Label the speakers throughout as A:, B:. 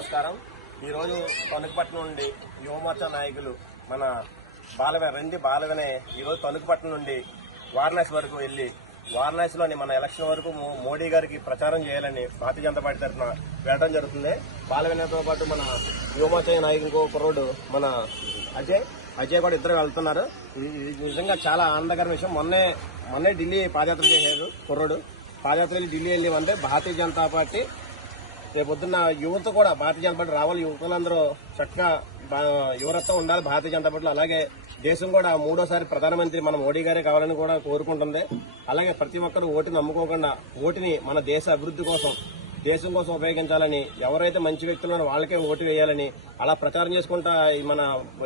A: నమస్కారం. ఈరోజు తణుకుపట్నం నుండి యువమోర్చా నాయకులు మన బాలవే రండి బాలవనే ఈరోజు తణుకుపట్నం నుండి వారణాసి వరకు వెళ్ళి వారణాసిలోని మన ఎలక్షన్ వరకు మోడీ గారికి ప్రచారం చేయాలని భారతీయ జనతా పార్టీ తరఫున వెళ్ళడం జరుగుతుంది. బాలవినతో పాటు మన యువమోర్చా నాయకులు కుర్రోడు మన అజయ్. అజయ్ కూడా ఇద్దరు వెళ్తున్నారు నిజంగా చాలా ఆనందకర విషయం. మొన్నే మొన్నే ఢిల్లీ పాదయాత్ర చేశారు కుర్రోడు. పాదయాత్ర వెళ్ళి ఢిల్లీ వెళ్ళి అంటే భారతీయ జనతా పార్టీ రేపొద్దున్న యువత కూడా భారతీయ జనతా పార్టీ రావాలి యువకులందరూ చక్కగా యువరత్వం ఉండాలి భారతీయ జనతా పార్టీలో. అలాగే దేశం కూడా మూడోసారి ప్రధానమంత్రి మన మోడీ గారే కావాలని కూడా కోరుకుంటుంది. అలాగే ప్రతి ఒక్కరూ ఓటుని నమ్ముకోకుండా ఓటుని మన దేశ అభివృద్ధి కోసం దేశం కోసం ఉపయోగించాలని ఎవరైతే మంచి వ్యక్తులు వాళ్ళకే ఓటు వేయాలని అలా ప్రచారం చేసుకుంటా ఈ మన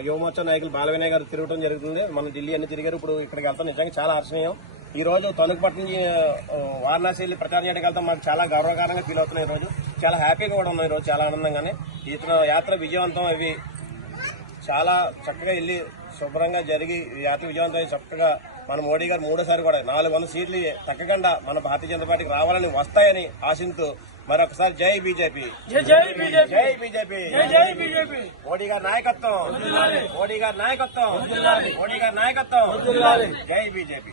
A: యువమోర్చా నాయకులు బాలవినయ్ గారు తిరగడం జరుగుతుంది. మన ఢిల్లీ అన్ని తిరిగారు. ఇప్పుడు ఇక్కడికి వెళ్తాం. నిజంగా చాలా హర్షణీయం ఈ రోజు తణుకుపట్నం వారణాసి వెళ్ళి ప్రచారం చేయడానికి వెళ్తాం. మాకు చాలా గౌరవకరంగా ఫీల్ అవుతున్నాయి ఈ రోజు. చాలా హ్యాపీగా కూడా ఉన్నాయి ఈ రోజు చాలా ఆనందంగానే. ఇతను యాత్ర విజయవంతం అవి చాలా చక్కగా వెళ్ళి శుభ్రంగా జరిగి యాత్ర విజయవంతం చక్కగా మన మోడీ గారు మూడోసారి కూడా నాలుగు వందల సీట్లు తగ్గకుండా మన భారతీయ జనతా పార్టీకి రావాలని వస్తాయని ఆశిస్తూ మరొకసారి జై బీజేపీ.
B: జై జై బీజేపీ.
A: జై బీజేపీ.
B: జై బీజేపీ.
A: మోడీ గారి నాయకత్వం. మోడీ గారి నాయకత్వం. మోడీ గారి నాయకత్వం. జై బీజేపీ.